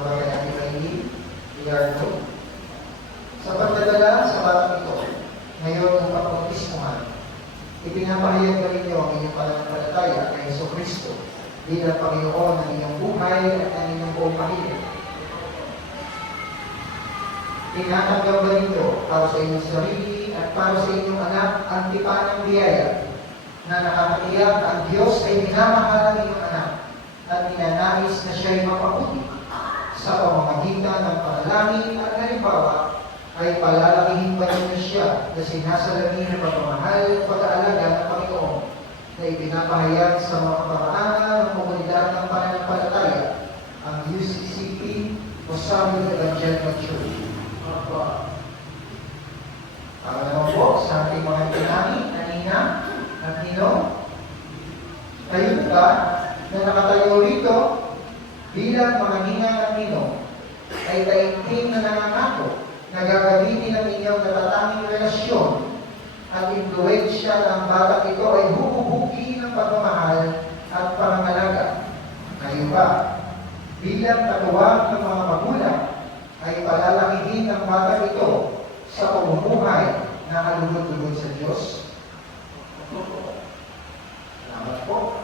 Nawa kay Ate Maylin, Iarno. Sa pagdadala sa batang ito, ngayon ang pagpapautismuhan, ipinapahayag ba ninyo ang inyong pananampalataya kay Jesucristo bilang Panginoon ng inyong buhay at ng inyong buong pamilya? Tinatanggap ba ninyo para sa inyong sarili at para sa inyong anak ang tipanang biyaya na nakakatiyak na ang Diyos ay minamahal ng inyong anak at ninanais na siya'y mapabuti sa pamamagitan ng panalangin at halimbawa ay palalakihin ba ninyo siya na sinasalamin ng pagmamahal at pag-aalaga ng Panginoon na ipinapahayag sa mga kaparaanan ng komunidad ng pananampalataya ang UCCP o Samuel Evangelical Church. Para naman po sa ating mga tinami, nanina at ninong, kayo ba na nakatayo rito bilang mga ninang at ninong ay taimtim na nangangako na gagamitin ang inyong natatanging relasyon at impluensya ng batang ito ay huhuhugi ng pagmamahal at pangangalaga. Kayo ba bilang katuwang ng mga magulang ay palalakihin ng batang ito sa pamumuhay na kalugod-lugod sa Diyos? Salamat po.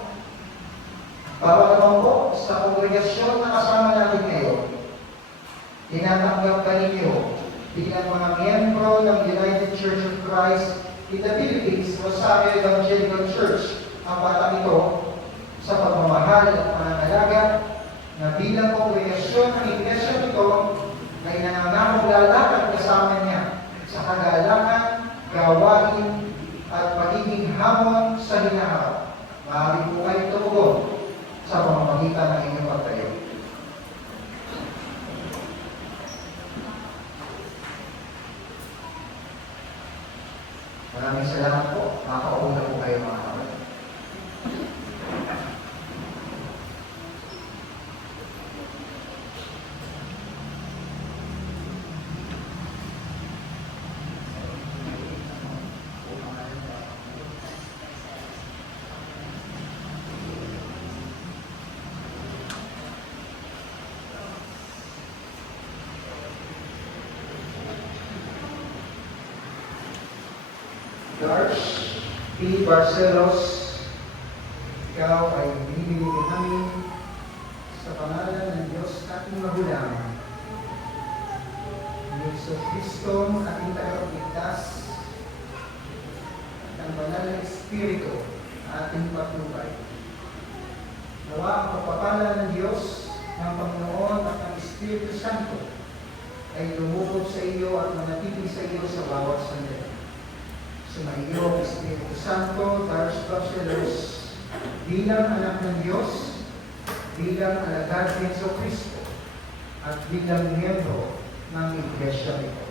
Para naman po sa kongregasyon na kasama natin ngayon, tinatanggap ba ninyo bilang mga miyembro ng United Church of Christ in the Philippines, Rosario Evangelical Church, ang batang ito sa pagmamahal at panangalaga na bilang kongregasyon ng iglesia nito ay nangangakong lalakad kasama niya sa kagalakan, gawain, at magiging hamon sa hinaharap. Maaari po kayo tumugon sa pamamagitan ng inyong pagtayo. Maraming salamat po. Makakauna po kayo mga kapatid. George P. Barcelos, ikaw ay binibigay namin sa pangalan ng Diyos ating magulang, ni Jesucristo ating tagapagligtas, at ang banal na Espiritu ating patnubay. Nawa ang pagpapala ng Diyos, ng Panginoon at ng Espiritu Santo ay lumubog sa iyo at manatili sa iyo sa bawat sandali. Sumayo, Espiritu Santo, Darsh Barcelos, bilang anak ng Diyos, bilang alagad ni Jesucristo, at bilang miyembro ng Iglesia nito.